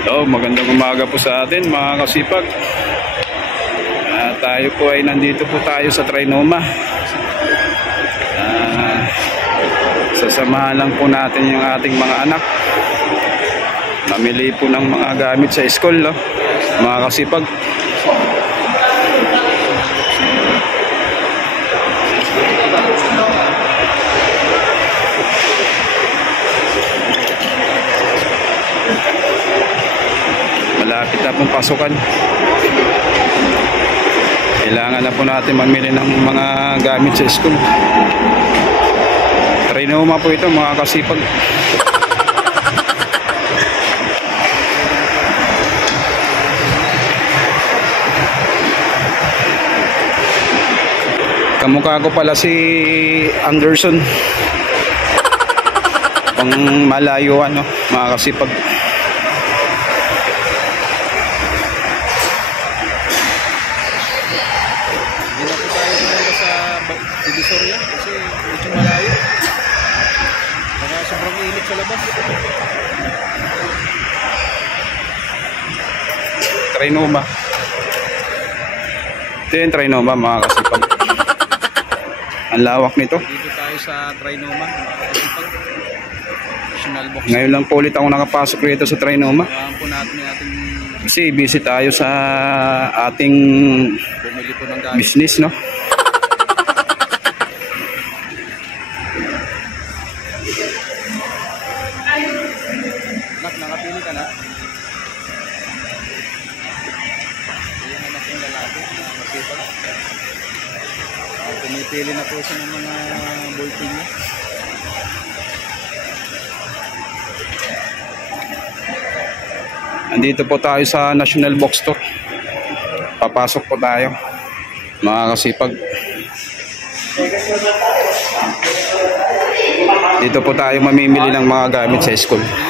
Hello, magandang umaga po sa atin mga kasipag. Tayo po ay nandito po tayo sa Trinoma. Sasamahan lang po natin yung ating mga anak. Namili po ng mga gamit sa school, no? Mga kasipag. Malapit na pong pasukan. Kailangan na po natin mamili ng mga gamit sa school. Trinoma po ito mga kasipag. Kamukha ko pala si Anderson. Pang malayuan, no? Mga kasipag. Divisoria kasi medyo malayo. Kaya sobrang init sa labas. Trinoma. Ito yung Trinoma mga kasipag. Ang lawak nito. Dito tayo sa Trinoma mga kasipag. National box. Ngayon lang po ulit ako nakapasok rito sa Trinoma. Kailangan po natin Kasi busy tayo sa ating bumili po ng gamit. business, no? Nakapili ka na? Ayan anak yung lalaki na masipag. Pumipili na po siya ng mga ballpen niya. Nandito po tayo sa National Bookstore. Papasok po tayo mga kasipag. Dito po tayo mamimili ng mga gamit sa school.